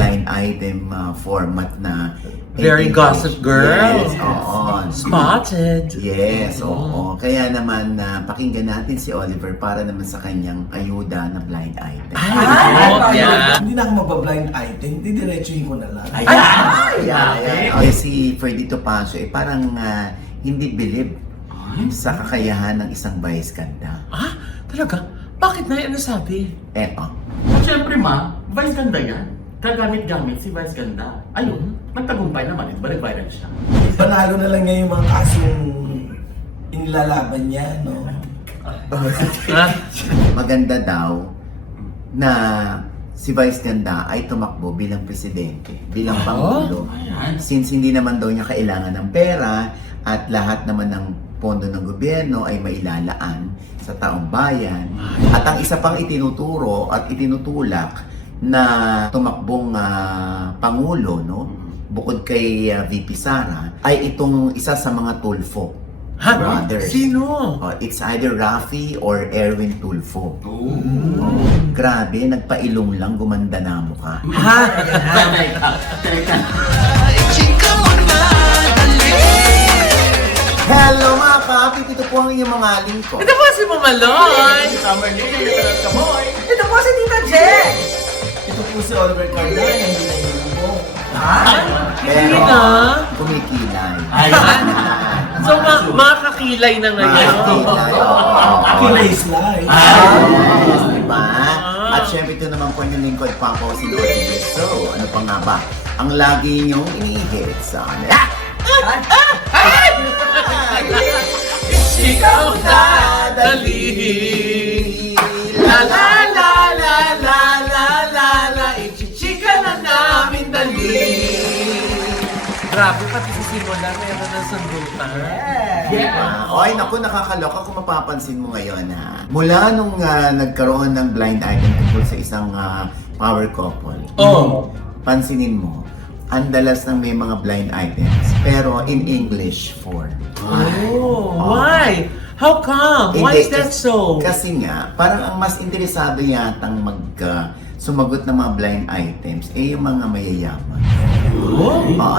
blind item format na Very gossip girl. Yes, oo. Spotted. Yes, oo. Kaya naman pakinggan natin si Oliver para naman sa kanyang ayuda na blind item. Hindi na ako magpa-blind item, didiretsuhin ko na lang. Okay, si Freddy Topacio parang hindi believe sa kakayahan ng isang vice ganda. Ah, talaga? Bakit na ano sabi? Siyempre ma, Vice ganda yan. Kagamit-gamit si Vice ganda. Ayun, nagtagumpay naman. Balik-viral siya. Panalo na lang niya yung mga kasong inilalaban niya, no? Maganda daw na si Vice Ganda ay tumakbo bilang presidente, bilang pangulo. Since hindi naman daw niya kailangan ng pera at lahat naman ng pondo ng gobyerno ay mailalaan sa taong bayan. At ang isa pang itinuturo at itinutulak na tumakbong pangulo, no? Bukod kay VP Sara, ay itong isa sa mga Tulfo brothers. Sino? It's either Rafi or Erwin Tulfo. Grabe, nagpailong lang, gumanda na ang mukha. Teka. Hello mga kapit, ito po ang inyong mga lingkod. Ito po si Mamaloy. Summer Lily, Nicolas Camoy. Ito po si Tita Jex! Ito po si Oliver Cardona, hindi na yung Pero, na. kumikilay. So, makakilay na ngayon. Makakilay. Kilay is life. Yes, diba? At syempre ito naman po yung lingkod pa ako, si Lord. So, ano pa nga ba? Ang lagi niyong inihit sa kanila. Ikaw na dali. La la la la la la la la. Ichichika na namin dali. Grabe, pati si Simona meron ng sandutan. Ay, naku, nakakaloka kung mapapansin mo ngayon ha. Mula nung nagkaroon ng blind item tungkol sa isang power couple, pansinin mo, ang dalas ng may mga blind items, pero in English form. Why? How come? Why is Hindi, that so? Kasi nga, parang ang mas interesado yatang sumagot ng mga blind items, yung mga mayayaman.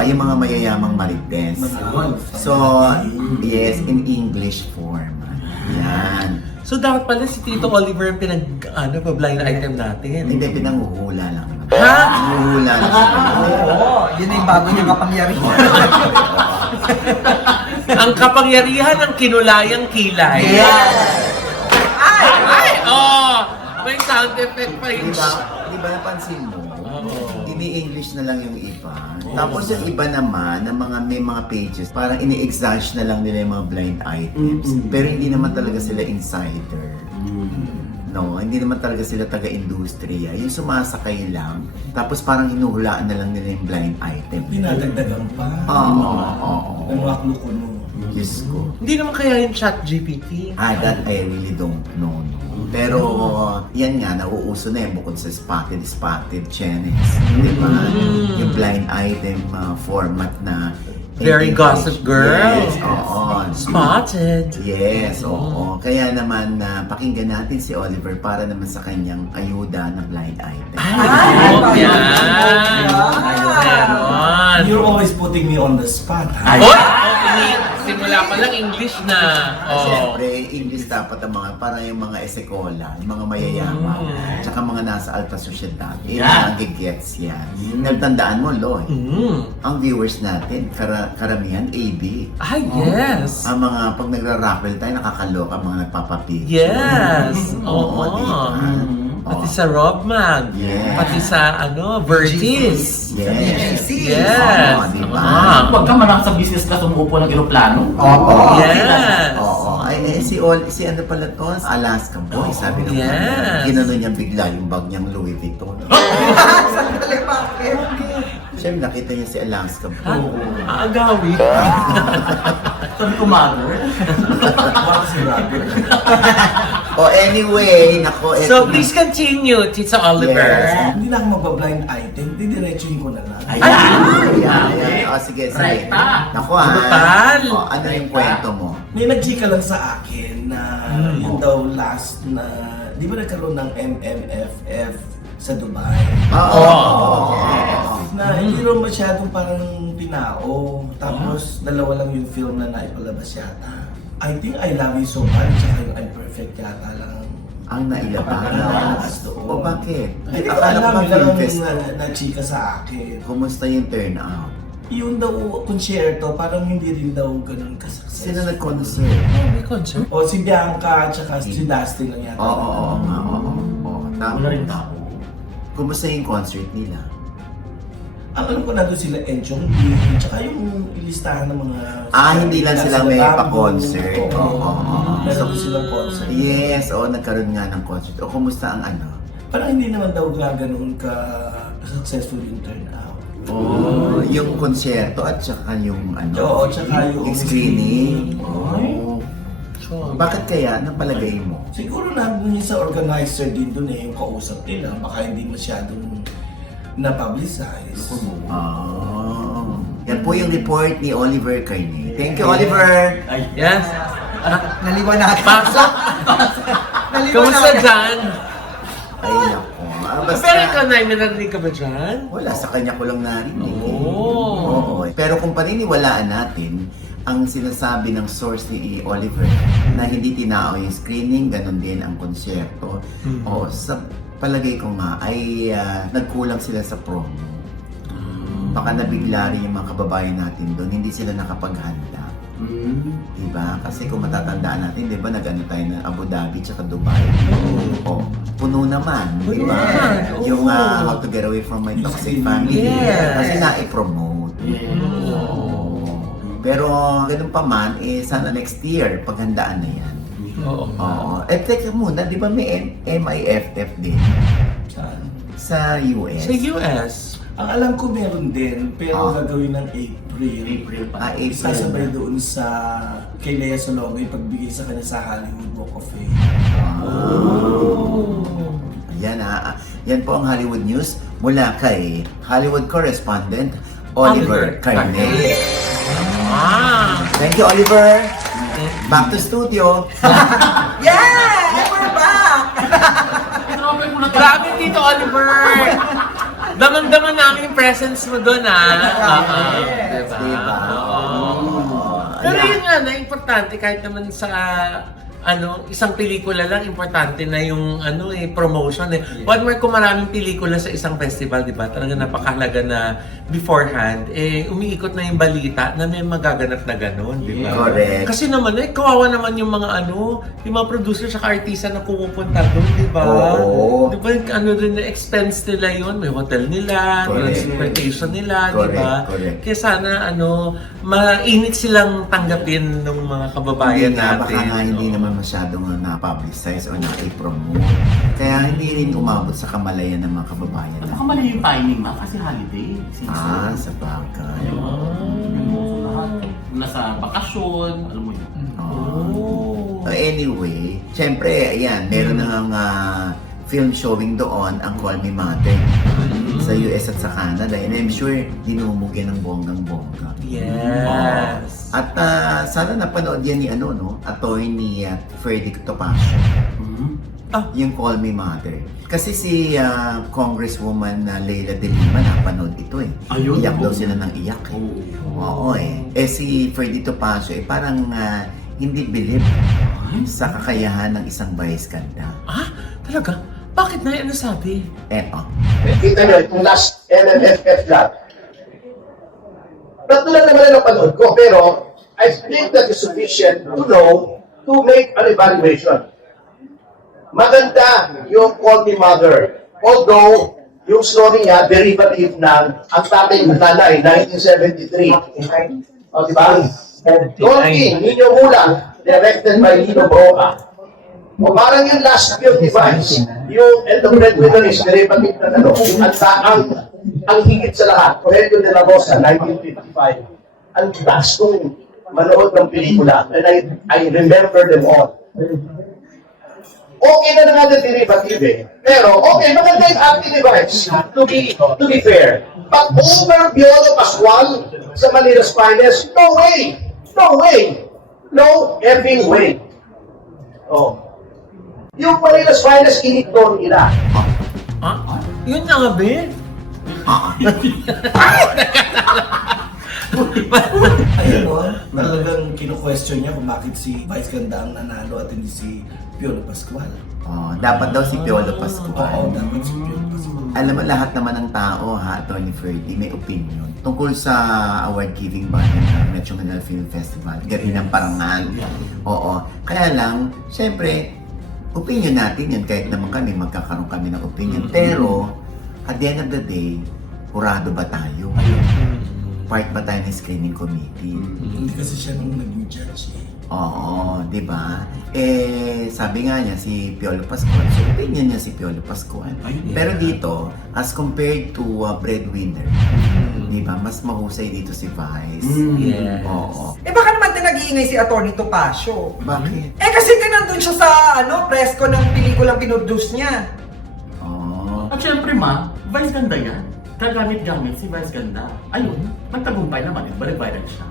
Yung mga mayayamang marites. So, yes, in English form. Yan. So dapat pala si Tito Oliver pa-blind item natin. Hindi, pinanguhula lang. Ha? Pinanguhula lang siya. Yun na yung bago niyang kapangyarihan. Ang kapangyarihan ng kinulayang kilay. Ay! May sound effect pa yun. Diba napansin mo? Ini-English na lang yung iba. Tapos yung iba naman, may mga pages, parang ini-exage na lang nila yung mga blind items. Pero hindi naman talaga sila insider. No, hindi naman talaga sila taga-industriya. Yung sumasakay lang, tapos parang hinuhulaan na lang nila yung blind item. Dinadagdagan pa. Oo. Ang waklo ko no. Diyos ko. Hindi naman kaya yung chat GPT. That I really don't know. No. Pero yan nga, nauuso na yan bukod sa spotted channels. Di ba? Yung blind item format na Very gossip girl. Yes, oo. Spotted. Yes, oo. Kaya naman pakinggan natin si Oliver para naman sa kanyang ayuda na blind item. Meron. You're always putting me on the spot, ha? Simula pa lang English na. Siyempre, English dapat ang mga, para yung mga esekola, yung mga mayayaman, tsaka mga nasa alta sosyedad. Mga gigets yan. Nagtandaan mo, Loy, ang viewers natin, karamihan AB. Yes. Ang mga, pag nagra-raffle tayo, nakakaloka, mga nagpapapicture. Yes. Oo, diba? Pati sa Rob Mag. Yes. Pati sa Vertis. Yes. Yes. Oo, diba? Huwag ka man sa business class umuupo ng eroplano. Oo. Yes. Oo. Si ano pala to? Alaska boy. Sabi ng Yes. ginano niya bigla yung bag niyang Louis Vuitton. Sandali, bakit? Siyempre, nakita niya si Alaska boy. Aagawi. Sabi ko, mother. Bakit si Robert? Anyway, nako. So please continue, Tita Oliver. Yes. Hindi na ako magpa-blind item, didiretsuhin ko na lang. Ayan. Sige. Right. Naku Brutal. ano yung kwento mo? May nagchika lang sa akin na yun daw last na, di ba nagkaroon ng MMFF sa Dubai. Na hindi rin masyadong parang pinao. Tapos dalawa lang yung film na naipalabas yata. I think I Love You So Much at yung I'm Perfect yata lang. Ang nailabas. Nailabas doon. O bakit? Hindi ko Akala alam, ba yun lang film fest? na chika sa akin. Kumusta yung turnout? Yung daw konsyerto, parang hindi rin daw ganun ka-successful. Sino nag-concert? May concert? O si Bianca at saka si Dustin lang yata. Oo. Tama. Wala rin tao. Kumusta yung concert nila? Ang alam ko nandun sila Enchong Lee, tsaka yung listahan ng mga... Hindi lang sila may pa-concert. Oo. Meron silang concert. Yes, nagkaroon nga ng concert. O kumusta ang ano? Parang hindi naman daw ganoon ka-successful yung turnout. Yung konsyerto at saka yung ano? Oo, tsaka yung screening. Sure. Bakit kaya? Anong palagay mo? Siguro nandun yun sa organizer din dun yung kausap nila. Baka hindi masyadong na-publicize. Yan po yung report ni Oliver Carney. Thank you, Oliver! Ay, Yes. Naliwanag. Pasok! Kamusta dyan? Ay, naku. Pero ikaw, Nay, may narinig ka ba dyan? Wala, sa kanya ko lang narinig. Oh. Oo. Pero kung paniniwalaan natin, ang sinasabi ng source ni Oliver na hindi tinao yung screening, ganun din ang konsyerto. O sa palagay ko nga ay nagkulang sila sa promo. Baka nabigla rin yung mga kababayan natin doon, hindi sila nakapaghanda. Diba? Kasi kung matatandaan natin, diba, nag-ano tayo ng Abu Dhabi tsaka Dubai. Puno naman, diba? Yan. Yung How to Get Away from My Toxic Family. Yes. Kasi na-i-promote. Pero ganun pa man, sana next year, paghandaan na yan. Oo. Teka muna, di ba may MIFF din sa US? Sa US. Ang alam ko meron din, pero gagawin ng April. April pa. April. Sasabay doon sa kay Lea Salonga yung pagbigay sa kanya sa Hollywood Walk of Fame. Yan yan po ang Hollywood News mula kay Hollywood correspondent Oliver Carney. Thank you, Oliver. Back to studio. Yeah! We're back! Grabe dito, Oliver! Daman-daman namin yung presence mo doon, Diba? Diba? Pero Ayan. yun nga na, importante kahit naman sa isang pelikula lang, importante na yung promotion One more kung maraming pelikula sa isang festival, di ba? Talaga napakahalaga na beforehand, umiikot na yung balita na may magaganap na gano'n, di ba? Correct. Kasi naman, kawawa naman yung mga yung mga producers at artista na pumupunta doon, di ba? Oo. Di ba, rin na expense nila yun, may hotel nila, may Correct. transportation nila, di ba? Correct. Kaya sana, mainit silang tanggapin ng mga kababayan Hindi nga, natin. baka nga hindi naman masyadong na-publicize o na-promote. Kaya hindi rin umabot sa kamalayan ng mga kababayan Baka natin. mali yung timing ma, kasi holiday season. Sa bagay. Lahat nasa bakasyon, alam mo yun. Anyway, syempre, ayan, meron nang film showing doon, ang Call Me Mother, sa US at sa Canada. And I'm sure dinumog yan ng bonggang-bongga. Yes. At sana napanood yan ni Attorney Freddy Topacio. Yung Call Me Mother. Kasi si Congresswoman Leila De Lima napanood ito Ayun. Iyak daw sila ng iyak Oo si Freddy Topacio parang hindi believe sa kakayahan ng isang vice ganda. Talaga? Bakit na yan nasabi? Kita nyo, itong last MMFF lang. Tatlo lang naman ang napanood ko, pero I think that is sufficient to know to make an evaluation. Maganda yung Call Me Mother. Although, yung story niya, derivative ng ang tatay ng nanay, 1973. O, diba? Donking, Nino Mula, directed by Lino Broca. O parang yung last film device, yung And the Breadwinner is derivative ng ang higit sa lahat, Correggio de la Rosa, 1955. Ang gastong manood ng pelikula, and I remember them all. Okay na naman ang derivative pero okay, maganda yung acting device, to be fair. But over Piolo Pascual sa Manila's Finest, no way! No way! No effing way! Yung Manila's Finest, in-ignore nila. Ah? Yun na nga, be. Ayun o, talagang kino-question niya kung bakit si Vice Ganda ang nanalo at hindi si Piolo Pascual. Oh, dapat daw si Piolo Oo, Pascual. dapat si Piolo Pascual. Alam mo, lahat naman ng tao, Attorney Ferdy, may opinion. Tungkol sa award-giving body ng Metro Manila Film Festival, gawin ng parangal. Oo. Kaya lang, syempre, opinion natin yun. Kahit naman kami, magkakaroon kami ng opinion. Pero, at the end of the day, hurado ba tayo? Part ba tayo ng screening committee? Hindi kasi siya nung naging judge eh. Oo, di ba? Eh, sabi nga niya si Piolo Pascual, so opinion niya si Piolo Pascual. Pero dito, as compared to breadwinner, di ba, mas mahusay dito si Vice. Yes. Oo. Eh baka naman din nag-iingay si Atty. Topacio. Bakit? Eh kasi din nandun siya sa press ko ng pelikulang pinroduce niya. Oo. At syempre ma, Vice Ganda yan. Kagamit-gamit si Vice Ganda. Ayun, nagtagumpay naman. Balik-viral siya.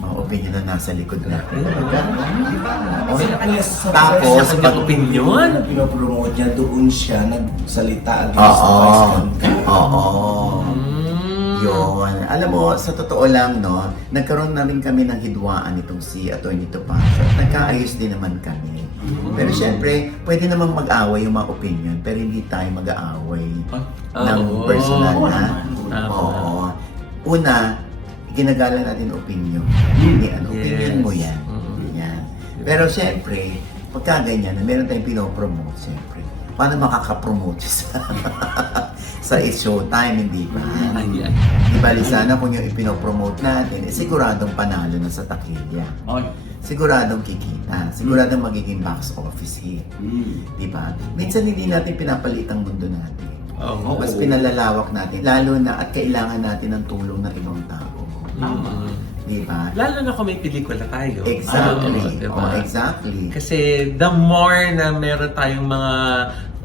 Mga opinion na nasa likod natin. Sa Tapos, press, pag opinion? na pinopromote niya, doon siya nagsalita against Oo. Vice Ganda. Oo. Yun. Alam mo, sa totoo lang, no, nagkaroon na rin kami ng hidwaan itong si Atty. Topacio. Nagkaayos din naman kami. Pero syempre, pwede namang mag-away yung mga opinion, pero hindi tayo mag-aaway ng Oo. personal Oo na. naman. Oo. Una, ginagalang natin opinion. Hindi, ano, opinion mo yan. Yan. Pero syempre, pagka ganyan, na meron tayong pinopromote, syempre, paano makakapromote sa sa It's Showtime, hindi ba? Ayan. Di ba, sana kung yung ipinopromote natin, eh, siguradong panalo na sa takilya. Ay. Siguradong kikita. Siguradong magiging box office hit. Di ba? Minsan hindi natin pinapalit ang mundo natin. Oo. Mas pinalalawak natin, lalo na at kailangan natin ng tulong ng ibang tao. Di ba? Lalo na kung may pelikula tayo. Exactly. Oo, diba? Oh, exactly. Kasi the more na meron tayong mga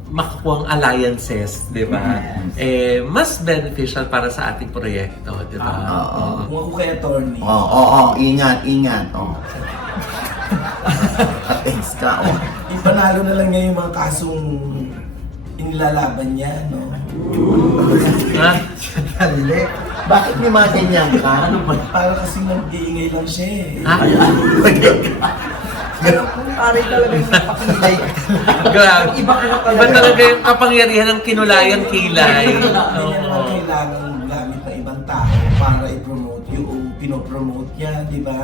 makakuhang alliances, di ba? Eh, mas beneficial para sa ating proyekto, di ba? Oo. Kung ako kay attorney, Ingat, ingat. Thanks ka, ipanalo na lang niya yung mga kasong inilalaban niya, no? Ha? Dali. Bakit may mga ganyan ka? Para kasi nag-iingay lang siya eh. Ha? Pare talaga yung napakingay. Grabe. Iba ka na talaga. Iba talaga yung kapangyarihan ng kinulayang kilay. Hindi niya naman Oo. kailangan gamit ng ibang tao para i-promote yung pinopromote niya, di ba?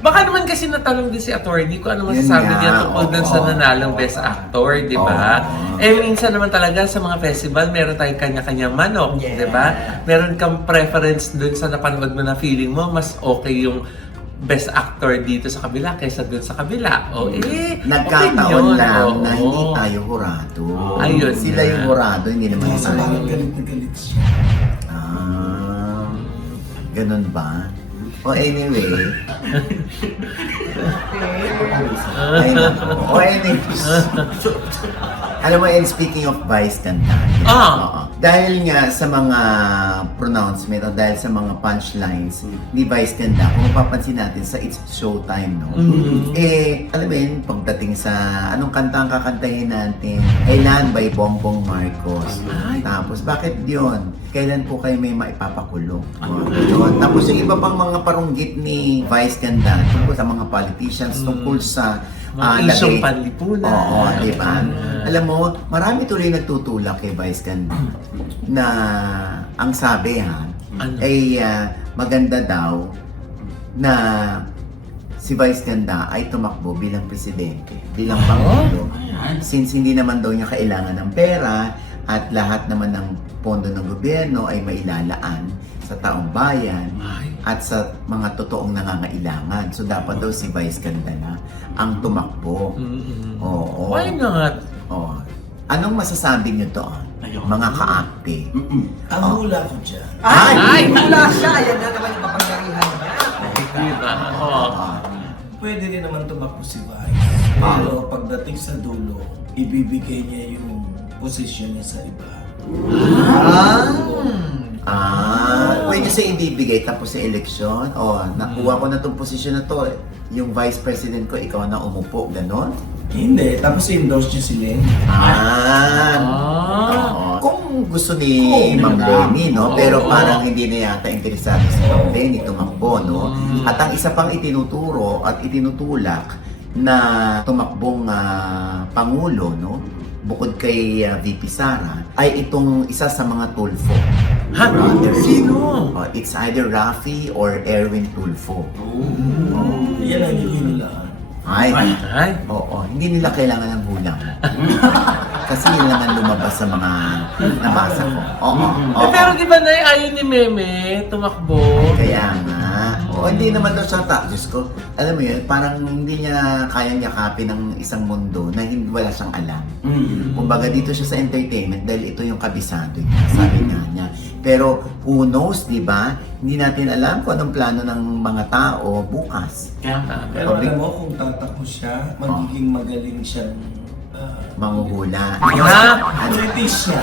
Baka naman kasi natanong din si attorney kung ano Yun masasabi nga, niya tungkol dun sa oo. nanalong Best Actor, di ba? Oo. Eh minsan naman talaga sa mga festival, meron tayong kanya-kanyang manok, Yeah. di ba? Meron kang preference dun sa napanood mo na feeling mo, mas okay yung Best Actor dito sa kabila kaysa dun sa kabila. O Nagkataon opinion. lang Oo. na hindi tayo hurado. Ayun Sila nga. yung hurado, hindi naman Kaya sa tayo. parang galit na galit siya. Ganun ba? O anyway. Ay, nako. O anyway. Alam mo, and speaking of Vice Ganda. Oo. Dahil nga sa mga pronouncement o dahil sa mga punchlines ni Vice Ganda, kung mapapansin natin sa It's Showtime, no? Eh, alam mo yun, pagdating sa anong kanta ang kakantahin natin? Kailan by Bongbong Marcos. Tapos, bakit yun? Kailan po kayo may maipapakulong? Yun. Tapos yung iba pang mga parunggit ni Vice Ganda tungkol sa mga politicians, tungkol sa Mga isyong panlipunan. Oo, di ba? Alam mo, marami tuloy nagtutulak kay Vice Ganda na ang sabi Ano? ay maganda daw na si Vice Ganda ay tumakbo bilang presidente, bilang pangulo. Since hindi naman daw niya kailangan ng pera at lahat naman ng pondo ng gobyerno ay mailalaan sa taong bayan at sa mga totoong nangangailangan. So dapat daw si Vice Ganda na ang tumakbo. Oo. Why not? Oo. Anong masasabi niyo doon? Ayun. Mga kaakti. Ang hula ko dyan. Ay! Wala siya. Ayan na naman yung kapangyarihan niya. Diba? Oo. Pwede rin naman tumakbo si Vice. Pero pagdating sa dulo, ibibigay niya yung posisyon niya sa iba. Pwede sa ibibigay tapos sa eleksyon? O, nakuha ko na itong posisyon na to. Yung vice president ko, ikaw na umupo, ganon? Hindi, tapos endorse niya si Len. Oo. Kung gusto ni Ma'am Lenny, no? Pero parang hindi na yata interesado si Ma'am Lenny tumakbo, no? At ang isa pang itinuturo at itinutulak na tumakbong Pangulo, no? Bukod kay VP Sara, ay itong isa sa mga Tulfo. Ha? Sino? It's either Rafi or Erwin Tulfo. Yan ang hindi nila. Ay, Ay. oo, hindi nila kailangan ng hulang. Kasi yun naman lumabas sa mga nabasa ko. Oo, oo. Pero di ba na ayaw ni Meme tumakbo? Kaya nga. Oo, hindi naman daw siya Diyos ko. Alam mo yun, parang hindi niya kayang yakapin ng isang mundo na hindi wala siyang alam. Kumbaga dito siya sa entertainment dahil ito yung kabisado niya, sabi nga niya. Pero who knows, di ba? Hindi natin alam kung anong plano ng mga tao bukas. Pero alam mo, kung tatakbo siya, magiging magaling siyang Manghuhula. Ha? politician.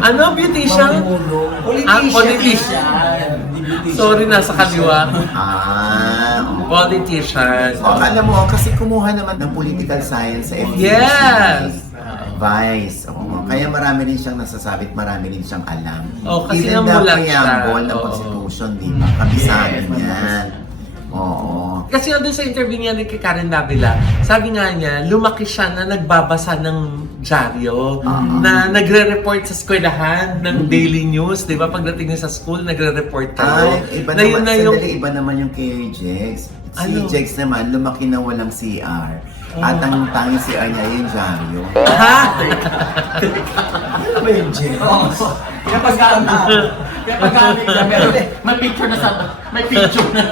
Ano? Beautician? Mamulong. Politician. Hindi politician. Sorry, nasa kaliwa. Oo. Politician. Alam mo, kasi kumuha naman ng political science sa FEC. Yes! Vice. Oo. Kaya marami rin siyang nasasabi at marami rin siyang alam. Kasi Even the namulat siya. preamble ng Oo. Constitution, di ba? Kabisado niyan. Oo. Kasi doon sa interview niya ni kay Karen Davila, sabi nga niya, lumaki siya na nagbabasa ng dyaryo, na nagre-report sa eskwelahan ng daily news, di ba? Pagdating niya sa school, nagre-report kayo. Ay, iba na naman, yun na yung... sandali, iba naman yung kay Jex. Si Ano? Jex naman, lumaki na walang CR. At ang tanging CR niya yung dyaryo. Ha? Ano ba yung James? Kapag gamit siya, may picture na sa... May picture na.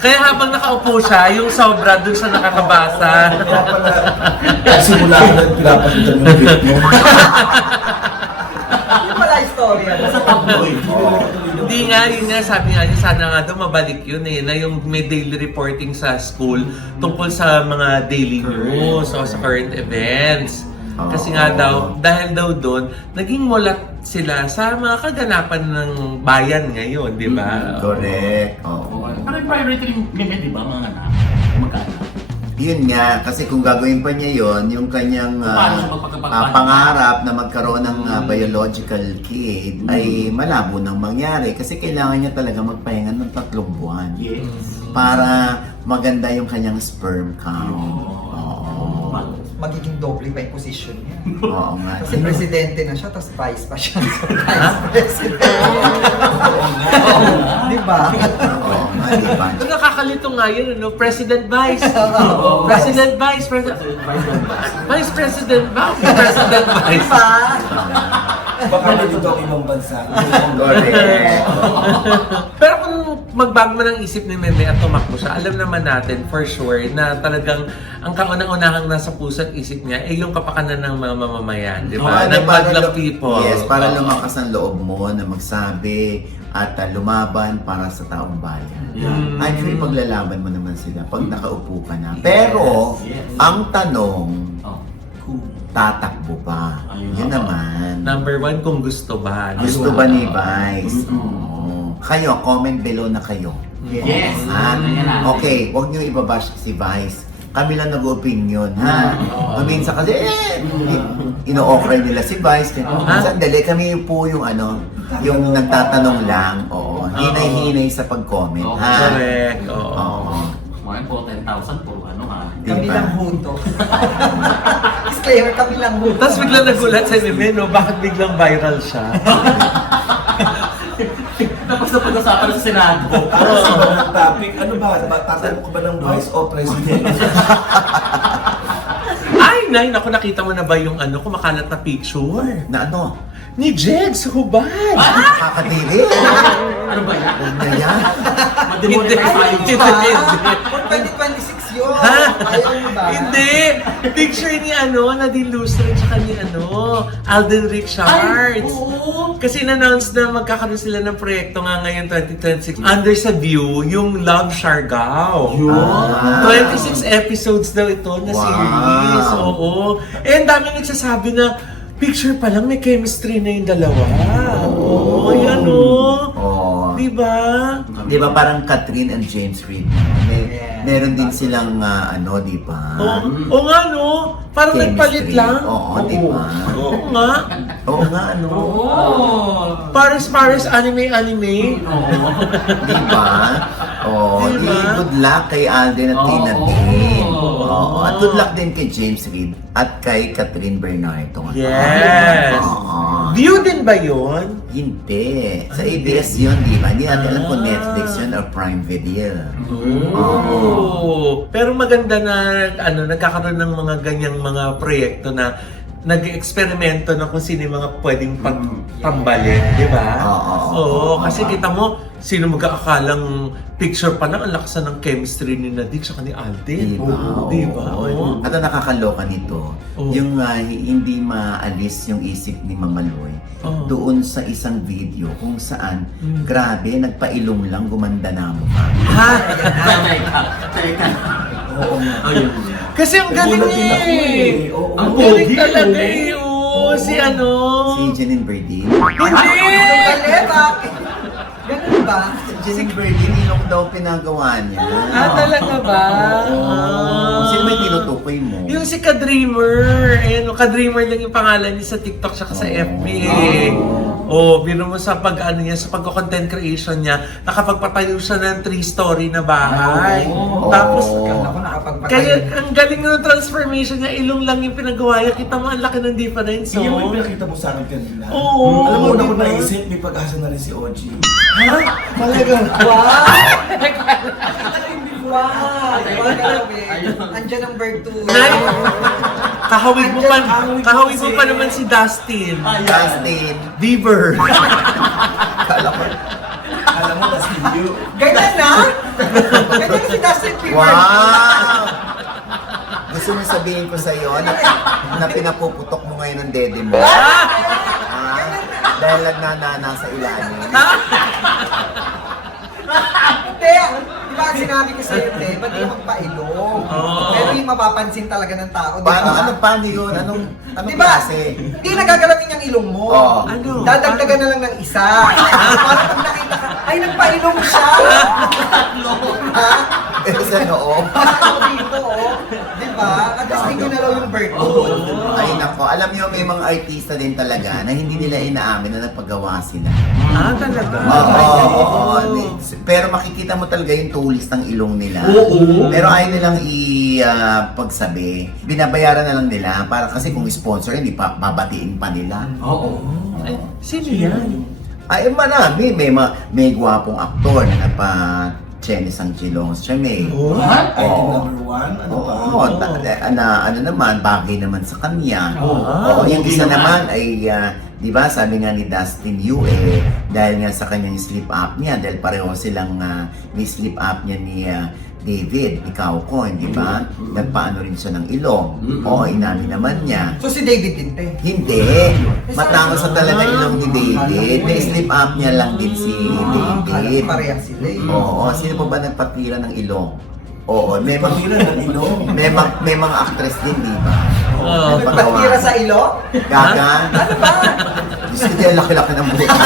Kaya habang nakaupo siya, yung sobra dun sa nakakabasa. Kaya pala, simula ka na pinapakita mo yung video mo. Yung pala istorya. Sa tabloid. Hindi nga, yun nga, sabi nga niya, sana nga daw mabalik yun na yung may daily reporting sa school tungkol sa mga daily news o sa current events. Kasi nga daw, dahil daw doon, naging mulat sila sa mga kaganapan ng bayan ngayon, di ba? Correct. Oo. Parang priority rin, di ba, mga anak? Magkano? Yun nga, kasi kung gagawin pa niya yon, yung kanyang Paano siya magpapagpapano? pangarap na magkaroon ng biological kid ay malabo nang mangyari kasi kailangan niya talaga magpahinga ng 3 buwan Yes. para maganda yung kanyang sperm count. Oo. Magiging doble pa yung position niya. Oo nga. Kasi presidente na siya, tapos vice pa siya. So, vice president. Di ba? Oo nga, di ba? Ang nakakalito nga yun, ano? President Vice. President Vice. Vice President ba? President Di Vice. ba? Baka na dito ang ibang bansa. Correct. Pero kung magbago man ang isip ni Meme at tumakbo siya, alam naman natin for sure na talagang ang kaunang-unahang nasa puso at isip niya ay yung kapakanan ng mga mamamayan, di ba? Ng madlang people. Yes, para lumakas ang loob mo na magsabi at lumaban para sa taong bayan. Actually, paglalaban mo naman sila pag nakaupo ka na. Pero, ang tanong, tatakbo ba? Yun naman. Number 1, kung gusto ba. di Gusto ba? ba ni Vice? Oo. Kayo, comment below na kayo. Yes. Ha? Yan na. Okay, huwag niyo ibabash si Vice. Kami lang nag-opinion, ha? Minsan kasi, ino-offer nila si Vice. Sandali, kami po yung yung nagtatanong lang. Oo. Hinay-hinay sa pag-comment, ha? Correct. Oo. Oo. Mga po, 10,000 po, ano ha? Kami Diba? lang huto. Disclaimer, kami lang huto. Tapos biglang nagulat sa Meme, no? Bakit biglang viral siya? Tapos na pag-usapan sa Senado. Para sa ibang topic, ano ba? Tatanong ko ba ng vice o president? Ay, Nay, naku, nakita mo na ba yung kumakalat na picture? Na ano? Ni Jegs Hubad! Kakadiri? Ano ba yan? Huwag na yan. Hindi, Ay, hindi. For 2026 yun. Ha? Ayaw mo ba? Hindi! Picture ni Nadine Lustre tsaka ni Alden Richards. Oo. Kasi in-announce na magkakaroon sila ng proyekto nga ngayon 2026. Under sa View, yung Love Siargao. 26 episodes daw ito na Wow. series. Oo. Eh, ang dami nagsasabi na picture pa lang, may chemistry na yung dalawa. Oo, yan o. Oo. Diba? Di ba parang Catherine and James Reid? May Meron din silang di ba? Oo nga, no? Parang nagpalit Chemistry. lang. Oo, di ba? Oo nga. Oo nga, Paris anime. Di ba? Oo, Di di ba? good luck kay Alden at Tina din. Oo, at good luck din kay James Reid at kay Catherine Bernardo. Yes. Oo. View din ba yun? Hindi. Sa ABS yun, di ba? Hindi natin alam kung Netflix yun or Prime Video. Oh. Pero maganda na nagkakaroon ng mga ganyang mga proyekto na nag-eksperimento na kung sino yung mga pwedeng pagtambalin, di ba? Oo, kasi kita mo, sino mag-aakalang picture pa lang, ang lakas na ng chemistry ni Nadik sa ni Alden. Di ba? Oo. At ang nakakaloka nito, Oo. yung hindi maalis yung isip ni Mamaloy Oo. doon sa isang video kung saan, grabe, nagpailong lang, gumanda na ang mukha. Ha? Teka. Oo nga. Ayun. Kasi ang galing Nagulat din ako eh. Oo. Ang Ang galing pogi, talaga oo. eh. Oo, si ano? Si Janine Berdin. Hindi! Dali, bakit? Ganun ba? Janine Berdin, ilong daw pinagawa niya. Talaga ba? Sino may tinutukoy mo? Yung si Ka-Dreamer. Ayan, Ka-Dreamer lang yung pangalan niya sa TikTok at sa FB eh. Biro mo sa sa pag-content creation niya, nakapagpatayo siya ng 3-story na bahay. Tapos, Kala ko nakapagpatayo. kaya ang galing ng transformation niya, ilong lang yung pinagawa niya. Kita mo, ang laki ng difference. Hindi yung pinakita mo sa akin kanina. Oo, Alam mo, una ko diba? naisip, may pag-asa na rin si OG. Talagang, wow! Wow! Grabe. Andiyan ang bird to. Nay, kahawig mo pa naman si Dustin. Justin. Bieber. Alam mo, that's you. Ganyan na? Ganyan na si Dustin Bieber. Wow! Gusto mo sabihin ko sa'yo na pinapuputok mo ngayon ng dede mo? Dahil nagnanana sa ilalim. Hindi. Di ba sinabi ko sa'yo, te, ba't di magpailong? Pero yung mapapansin talaga ng tao, di ba? Paano yun? Anong Di ba? klase? Hindi nagagalawin yung ilong mo. Oo. Ano? Dadagdagan na lang ng isa. Para pag nakita ka, ay nagpailong siya. Ha? Eh, sa noo. Ako dito, oh. Di ba? At least hindi ko na raw yung birthday. Ay nako, alam niyo may mga artista din talaga na hindi nila inaamin na nagpagawa sila. Talaga? Oo. Pero makikita mo talaga yung tulis ng ilong nila. Pero ayaw nilang pagsabi. Binabayaran na lang nila para kasi kung sponsor, hindi pa babatiin pa nila. Ay, sino yan? Ay, marami. May gwapong aktor na nagpa-Chinese ang Chilong. Siya may. What? Oo. Number one? Ano ba? Oo, ano naman, bagay naman sa kanya. Oo. Yung isa naman ay, di ba, sabi nga ni Dustin Yu, dahil nga sa kanyang sleep apnea, dahil pareho silang may sleep apnea ni David, ikaw ko, di ba? Nagpaano rin siya ng ilong. Oo, inamin naman niya. So si David din, te. Hindi. Matangos sa talaga ilong ni David. May sleep apnea lang din si David. Parehas sila eh. Oo, sino pa ba nagpatira ng ilong? Oo, may mga Pagkira ng ilong. may mga actress din, di ba? Oo. Nagpatira sa ilong? Gaga? Ano ba? Diyos ko, di laki-laki ng buhok.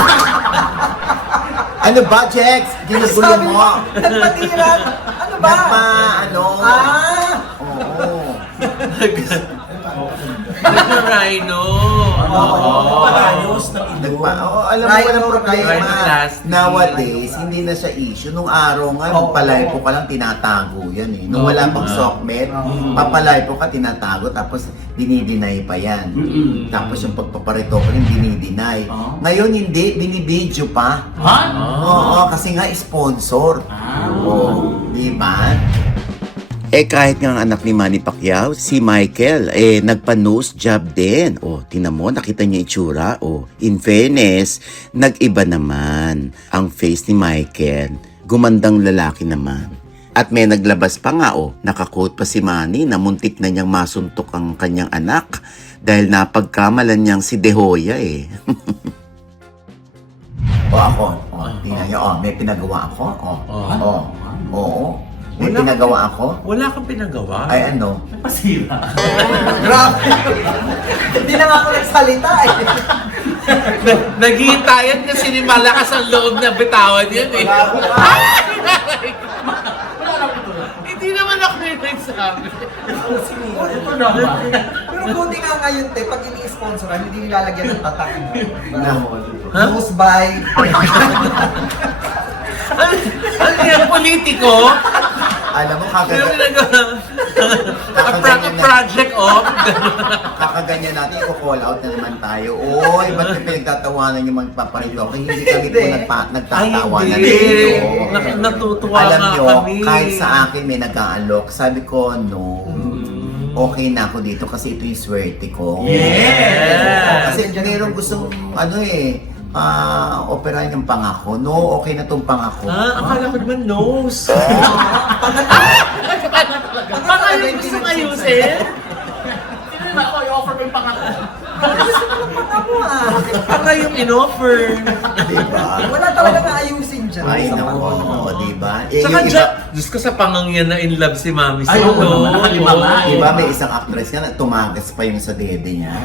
Ano ba, Jex? Ginugulo Sabi mo. mo, nagpatira. Ano ba? Oo. Nagka-rhino. Parayos ng ilong. Alam mo, walang Rhino problema. plastic. Nowadays, hindi na siya issue. Nung araw nga, nung palaypo ka lang, tinatago yan eh. Nung wala pang sockmet, papalaypo ka, tinatago, tapos dinideny pa yan. Tapos yung pagpaparito ko rin, dinideny. Ngayon, hindi, binibidyo pa. Oo, kasi nga sponsor. Oo, di ba? Kahit nga ang anak ni Manny Pacquiao, si Michael, nagpa-nose job din. Tingnan mo, nakita niya itsura. In fairness, nag-iba naman ang face ni Michael. Gumandang lalaki naman. At may naglabas pa nga, nakaquote pa si Manny na muntik na niyang masuntok ang kanyang anak dahil napagkamalan niyang si De Hoya ako. Tingnan niyo, may pinagawa ako. Oo. May pinagawa ako? Wala kang pinagawa? Ay ano? Pasira. Grabe. Hindi na nga ako nagsalita eh. Naghihintayan kasi ni malakas ang loob na bitawan yun eh. kami. Ito naman. Pero buti nga ngayon, te, pag ini-sponsoran, hindi nilalagyan ng tatak. Na, Ha? Most by... Ano yung politiko? alam mo, Ano kakaganyan, ginagawa? A project of? kakaganyan natin, i-call out na naman tayo. Oy, ba't yung pinagtatawanan yung magpaparito? Kaya hindi kami po nagtatawanan dito. Natutuwa Alam nga nyo, kami. kahit sa akin may nag-aalok, sabi ko, no, okay na ako dito kasi ito yung swerte ko. Yes! Kasi mayroong gustong, operahan yung pangako. No, okay na tong pangako. Akala ko naman nose. Akala ko gusto ayusin? Sino na ako, i-offer mo yung pangako. Ano ah? Baka yung in-offer. Diba? Wala talaga na ayusin dyan. Ay, Sa nako, pangako. diba? Saka Yung dyan, Diyos ko sa pangangyan na in love si Mami Ay, oo naman, nakalima nga eh. Diba may isang actress nga na tumagas pa yung sa dede niya?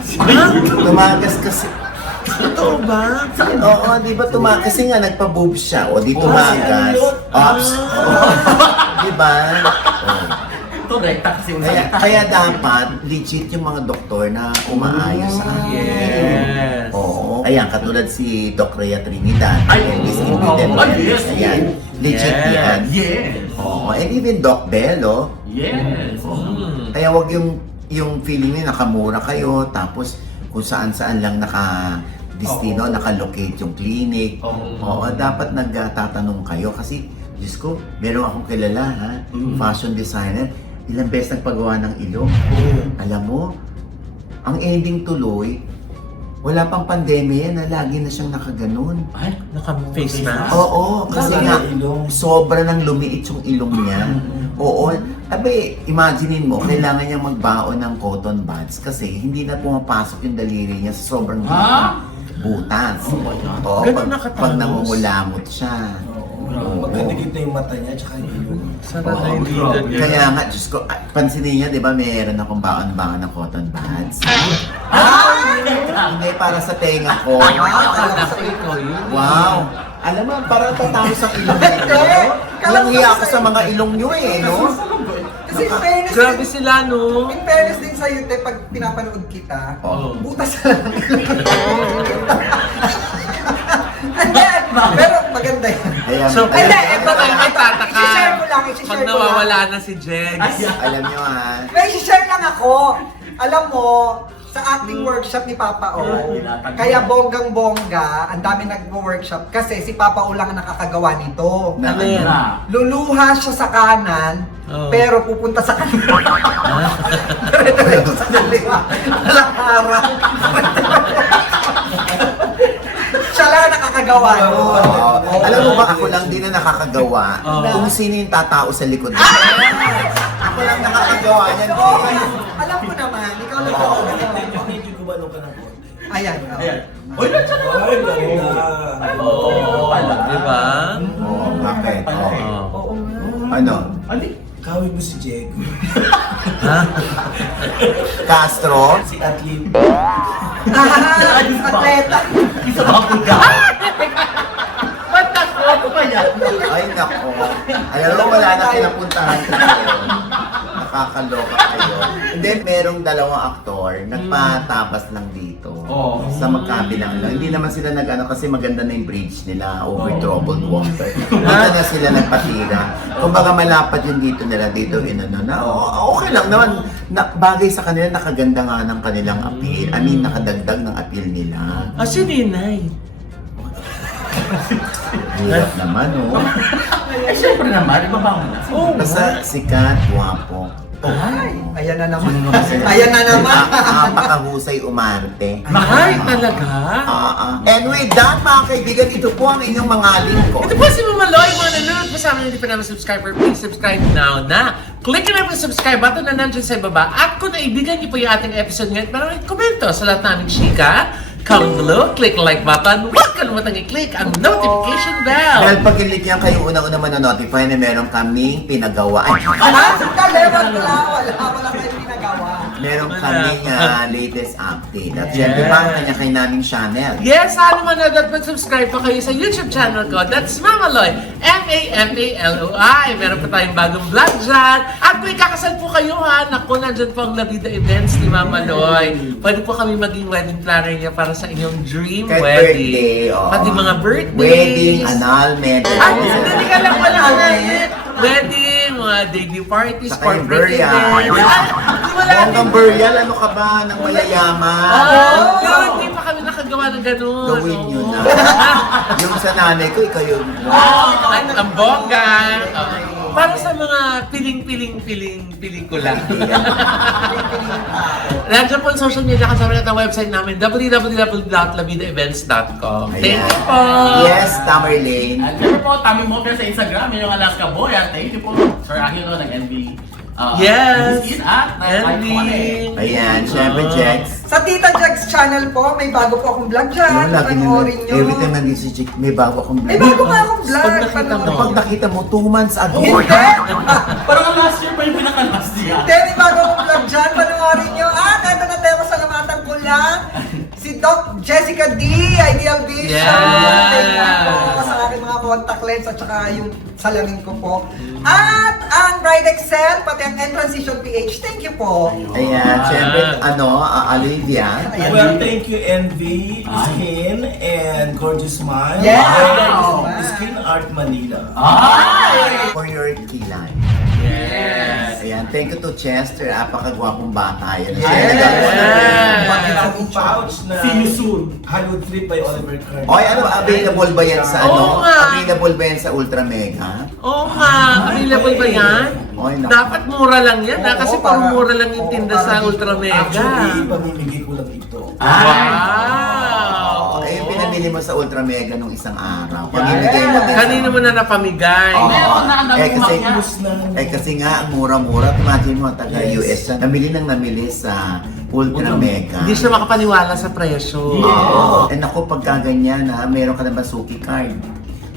Tumagas kasi. Totoo ba? Oo, di ba tumagas? Kasi nga nagpa-boob siya. O di tumagas. Ops. Di ba? Oh. Ito, rekta kasi yung Kaya, salita. kaya dapat legit yung mga doktor na umaayos sa akin. Yes. Oo. Ayan, katulad si Doc Rhea Trinidad. Ay, This oo. independent. Ay, yes. Ayan. Legit Yes. yan. Yes. Oo. And even Doc Bello. Yes. Kaya wag yung feeling niyo nakamura kayo, tapos kung saan-saan lang naka-destino, naka-locate yung clinic. Oo, dapat nagtatanong kayo kasi, Diyos ko, meron akong kilala, ha? Fashion designer, ilang beses nagpagawa ng ilong. Alam mo, ang ending tuloy, wala pang pandemya yan, na lagi na siyang nakaganon. Ay, Naka-face mask? Oo, kasi Lalo nga, yung ilong. sobra nang lumiit yung ilong niya. Oo. Abe, imaginein mo, kailangan niyang magbaon ng cotton buds kasi hindi na pumapasok yung daliri niya sa sobrang Ha? butas. Oh my God. Oo, Ganun nakatapos? pag nangungulamot siya. Oo. Magkadikit na yung mata niya, tsaka yung ilong. Sana Oo, na hindi grabe. na. Kaya nga, Diyos ko, pansinin niya, di ba, meron akong baon-baon ng cotton buds. Hindi, para sa tenga ko. Akala ko ikaw yun. Wow! Alam mo, parang tatapos ang ilong niyo. Kala Walang ko hiya sa- ako sa mga ilong niyo eh, no? Kasi in fairness, Grabe sila, no? in fairness din sa'yo, te, pag pinapanood kita, Oo. butas lang. Hindi, pero maganda yan. Ayan, So, Ay, hindi, ito ito, tayo magtataka. i-share ko lang, i-share Pag ko lang. nawawala na si Jegs. alam niyo ha. May share lang ako. Alam mo, sa acting workshop ni Papa O, kaya bonggang-bongga, ang dami nag-workshop kasi si Papa O lang ang nakakagawa nito. Na, Ano yan? Luluha siya sa kanan, Oo. pero pupunta sa kanan. Diretso sa kaliwa. Walang harang. Siya lang ang nakakagawa nun. Oo. Alam mo ba, ako lang din na nakakagawa Oo. kung sino yung tatao sa likod. Ako lang nakakagawa yan. Oo, alam ko naman, ikaw lang ako. Medyo gumano ka ng konti. Ayan. Ayan. Uy, nandiyan na. Ay, ganda. Oo, pala. Diba? Oo, bakit? Oo. Oo. Ano? Andi. Kawin mo si Diego. Castro? Si athlete. Atleta. Isa ba ako ka? Ba't ako ba yan? Ay, nako. Alam mo, wala na pinapuntahan ko ngayon. Nakakaloka kayo. And then, merong dalawang aktor, nagpatabas lang dito. Oo. Sa magkabilang lang. Hindi naman sila nag-ano kasi maganda na yung bridge nila over troubled water. Dito na sila nagpatira. Kumbaga malapad yung dito nila, dito inano na. Okay lang naman. Bagay sa kanila, nakaganda nga ng kanilang appeal. I mean, nakadagdag ng appeal nila. Ah, si Ninay. Hirap naman, oh. Eh, syempre naman, ibabaw na. Oo. Basta sikat, guwapo. Ay, ayan na naman. Kasi- Ayan na naman. Napakahusay umarte. Ay, talaga? And with that, mga kaibigan, ito po ang inyong mga lingkod. Ito po si Mama Loy, mga nanonood po sa amin, hindi pa naman subscriber, please subscribe now na. Click na po yung subscribe button na nandiyan sa ibaba. At kung naibigan niyo po yung ating episode ngayon, maraming komento sa lahat naming chika. Comment below, click like button, huwag kalimutan i-click ang notification bell. Dahil pag click niya kayo, unang-una manonotify na meron kaming pinagawa. Ay, Wala kayong pinagawa. meron Wala kaming pa. latest update. At syempre pa ang kanya-kanya naming channel. Yes, sana manood at mag-subscribe pa kayo sa YouTube channel ko. That's Mamaloy. M-A-M-A-L-O-I. Meron pa tayong bagong vlog dyan. At may kakasal po kayo ha. Naku, nandyan po ang La Vida Events ni Mamaloy. Pwede po kami maging wedding planner niya para sa inyong dream Kahit wedding. birthday, oo. Pati mga birthdays. Wedding, annulment. Ay, hindi ka lang wala wedding, mga debut parties, Saka yung corporate burial. events. Ay, hindi wala Hanggang burial, ano ka ba, ng mayayaman? Pero hindi pa kami nakagawa ng ganun. Gawin nyo Oo. na. Yung sa nanay ko, ikaw yun. At ang bongga. Para sa mga piling-piling-piling pelikula. Nandiyan po ang social media kasama natin ang website namin www.lavidaevents.com. Thank you po! Yes, Tamerlane. At syempre po, Tommy Moker sa Instagram, yun yung Alaska Boy. At thank you po, Sir Angelo ng NB. Yes! This is at Ending. Ayan, syempre, Jex. Sa Tita Jags channel po, may bago po akong vlog dyan. Lagi Panoorin nyo. every time nandito si Chick, may bago akong May bago nga akong vlog. Pag nakita mo. Pag nakita mo, 2 months ago. Hindi! Parang last year pa yung pinaka-last year. Hindi, may bago akong vlog dyan. Panoorin nyo. Eto na tayo, salamatan ko lang. Si Doc Jessica D, Ideal Vision. Yeah. Thank you po sa aking mga contact lens at saka yung salamin ko po. At ang Bride Excel, pati ang Transition PH. Thank you po. Ayan, syempre, Olivia. Well, thank you, NV, Skin, and Gorgeous Mind. Yeah. And Wow. Skin Art Manila. For your kilay. Yes! Ayan, thank you to Chester. Apakagwapong bata yan. Yes. Bakit ang pouch na See you soon. Hollywood Trip by Oliver Kern. Oy, ano, available ba yan sa Oo nga. Available ba yan sa Ultra Mega? Oo nga, available ba yan? Oy, naku. Dapat mura lang yan ha, kasi Oo, pang para- mura lang yung tinda oo, sa para- Ultra Mega. Actually, pamimigay ko lang ito. Wow! Eh, yung pinamili mo sa Ultra Mega nung isang araw. Pamimigay mo din sa- Kanino mo na napamigay? Oo. Meron na, ang dami Eh, kasi, umakyat. Tapos na. kasi nga, ang mura-mura. Imagine mo, taga Yes. US siya. Namili sa Ultra Mega. Hindi siya makapaniwala sa presyo. Oo. Eh naku, pagka ganyan ha, meron ka na ba suki card?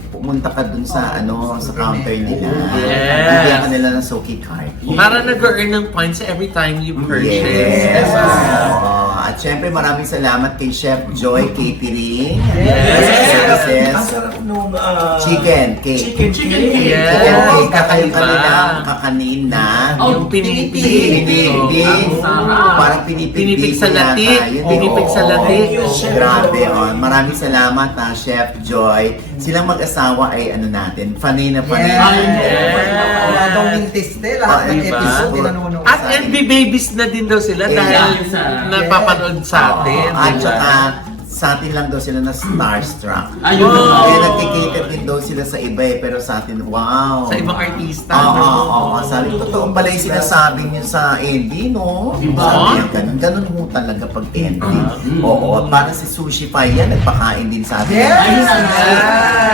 Pumunta ka dun sa sa counter nila. Yes. Bigyan ka nila ng suki card. Para nag-earn ng points every time you purchase. Yes. Diba? Oo. At syempre maraming salamat kay Chef Joy Catering. Yes. Services. Ang sarap nung Chicken cake. Chicken cake. Yes. Chicken cake. Kakayong Kakaiba. kanilang kakanin na. Oh, Yung pinipig. Pinipig. Ang sarap. Parang pinipig. Pinipig sa latik. Yun, Pinipig sa oo. latik. Thank you, Chef Grabe, Joy. Maraming salamat Chef Joy. Silang mag-asawa ay natin, fanay na fanay. Wala daw mintis lahat ng Diba? episode nanonood At sa akin. NB babies na din daw sila Yeah. dahil napapanood sa atin. At diba? saka, sa atin lang daw sila na starstruck. Ayun. Oh. Kaya nagkikater din daw sila sa iba pero sa atin, wow. Sa ibang artista. Oo. Sabi, totoo pala yung sinasabi niyo sa Andy, no? Diba? Sabi niya, ganun ho talaga pag Andy. Oo, para si Sushi Pai yan, nagpakain din sa atin. Yes!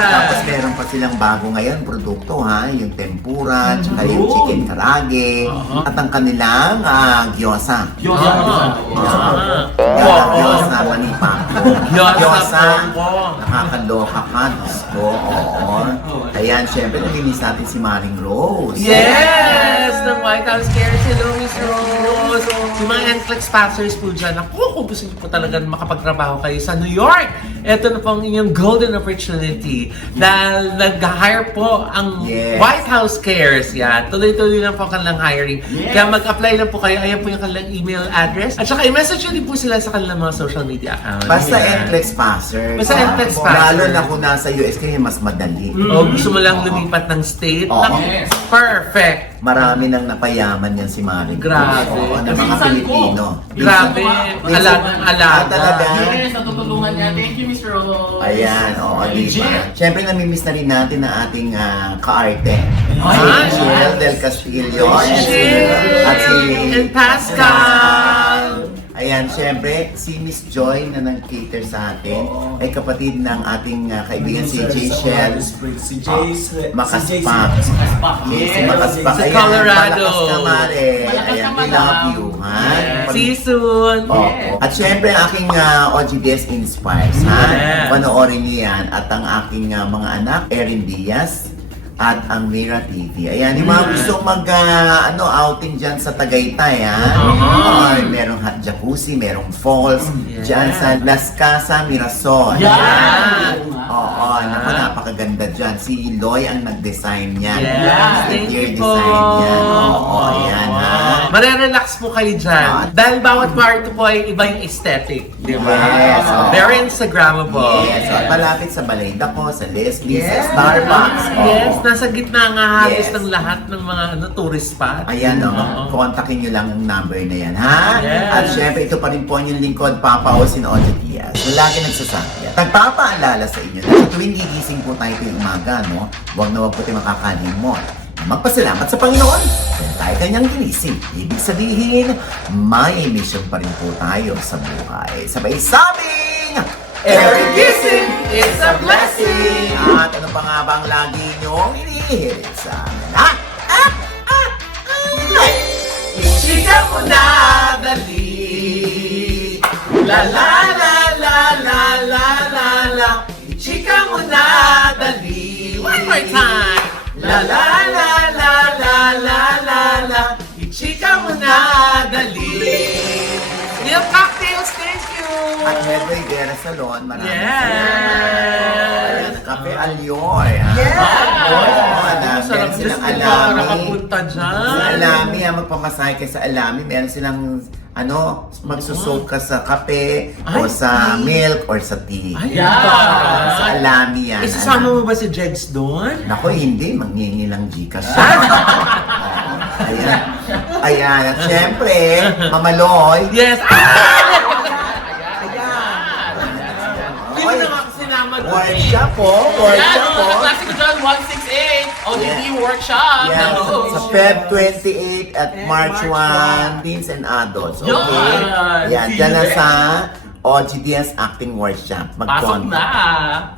Tapos meron pa silang bago ngayon, produkto ha, yung tempura, tsaka yung chicken karage, at ang kanilang gyoza. Gyoza, manipapo. Gyoza, Nakakaloka ka, Diyos ko. Oo. Ayan, syempre, naminis natin si Maring Rose. Yes! Ng White House Cares. Hello, Miss Rose. Yung mga NCLEX sponsors po dyan, ako, kung gusto niyo po talaga makapagtrabaho kayo sa New York, ito na po ang inyong golden opportunity. Dahil nag-hire po ang Yes. White House Cares. Yan. Tuloy-tuloy lang po ang kanilang hiring. Yes. Kaya mag-apply lang po kayo. Ayan po yung kanilang email address. At saka i-message nyo din po sila sa kanilang mga social media accounts. Basta Yan. NCLEX passers. Basta NCLEX passers. Lalo na kung nasa US kayo, mas madali. O gusto mo lang lumipat ng state? Oo. Naku, Yes. perfect! Marami nang napayaman yan si Maring Rose. Grabe. Oo, ng mga Pinsan ko. Pilipino. Grabe. Alagang-alaga. talaga. Yes, natutulungan niya. Thank you, Mr. Rose. Ayan, oo, di ba? Legit. Siyempre, namimiss na rin natin ang ating kaarte. Ay, Si ay. Michelle Del Castillo. Shit! At si And Pascal! Ayan, siyempre, si Miss Joy na nag-cater sa atin ay kapatid ng ating kaibigan si Jay Shell. Si Jay Makaspak. Makaspak. Yes, si Yes. Makaspak. Sa Ayan, Colorado. Malakas ka, Mare. Malakas Ayan, ka, we madam. love you, ha? Yes. See you soon! Oo. At syempre, aking OGBS Inspires, ha? Yes. Panoorin niyo yan. At ang aking mga anak, Erin Diaz, at ang Mira TV. Ayan, yung mga gustong outing dyan sa Tagaytay, ha? Ay, merong hot jacuzzi, merong falls, Yes. dyan sa Las Casa Mirasol. Yan! Oo, naku, napakaganda dyan. Si Loy ang nag-design niyan. Yes, thank Interior you po. design niyan. Oo, ayan, ha? Marerelax po kayo dyan. Dahil bawat kwarto po ay iba yung aesthetic. Di ba? Yes, oo. Very Instagrammable. Yes, so, malapit sa Balayda ko, sa Leslie, Yes. sa Starbucks. Yes, Oo. nasa gitna nga halos Yes. ng lahat ng mga tourist spot. Ayan, Oo. kontakin nyo lang yung number na yan, ha? Yes. At syempre, ito pa rin po ang inyong lingkod, Papa Osin Ojo Diaz. Na lagi nagsasabi at nagpapaalala sa inyo na tuwing gigising po tayo tuwing umaga, no? Huwag na huwag po tayo makakalimot. Magpasalamat sa Panginoon kung tayo kanyang ginising. Ibig sabihin, may mission pa rin po tayo sa buhay. Sabay sabing, every gising is a blessing! At ano pa nga ba ang lagi nyong inihirit sa amin, ha? Ichika mo na, dali. La la la la la la la la. Ichika mo na, dali. One more time. La la la la la la la la. Ichika mo na, dali. Milk cocktails, thank you! At Medway Guerra Salon, maraming Yes! Ayan, Cafe Alyor. Yes! Meron Sarap silang din alami. nakapunta dyan. Sa alami, magpamasahe ka sa alami. Meron silang, magsusok ka sa kape, o Ay, sa tea. milk, or sa tea. Ay, Yeah. Sa alami yan. Isasama mo ba si Jegs doon? Nako, hindi. Manghingi lang Gcash siya. Oo. Ayan. Ayan. At syempre, Mamaloy. Yes! Hindi mo Oy, na nga sinama doon. workshop po. Workshop po. Klase ko dyan, 168. ODD Yeah. workshop. Yan, Hello. sa Feb 28 at March 1, teens and adults. Okay? Yan. Yan, See dyan you na there. sa OGDS Acting Workshop. Pasok na.